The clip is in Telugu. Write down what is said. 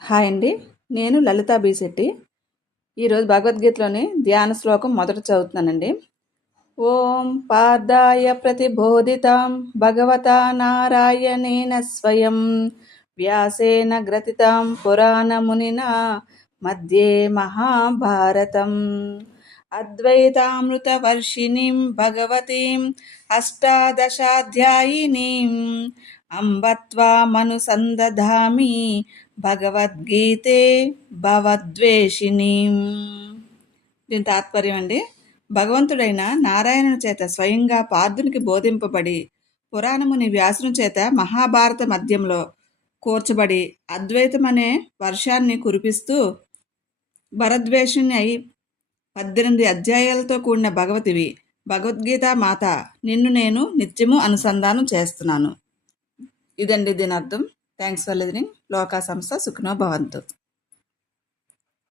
హాయ్ అండి. నేను లలితా బీశెట్టి. ఈరోజు భగవద్గీతలోని ధ్యాన శ్లోకం మొదట చదువుతున్నానండి. ఓం పార్థాయ ప్రతిబోధితాం భగవతా నారాయణేన స్వయం వ్యాసేన గ్రథితాం పురాణమునినా మధ్యే మహాభారతం అద్వైతామృతవర్షిణీం భగవతీం అష్టాదశాధ్యాయినీం అంబత్వామనుసందధామి భగవద్గీతే భవద్వేషిణి. దీని తాత్పర్యం అండి, భగవంతుడైన నారాయణుని చేత స్వయంగా పార్థునికి బోధింపబడి పురాణముని వ్యాసుని చేత మహాభారత మధ్యంలో కూర్చబడి అద్వైతం అనే వర్షాన్ని కురిపిస్తూ భరద్వేషుని అయి 18 అధ్యాయాలతో కూడిన భగవతివి భగవద్గీత మాత, నిన్ను నేను నిత్యము అనుసంధానం చేస్తున్నాను. ఇదండి దీని అర్థం. Thanks for listening. లోకా సంస్థ సుఖినో భవంతు.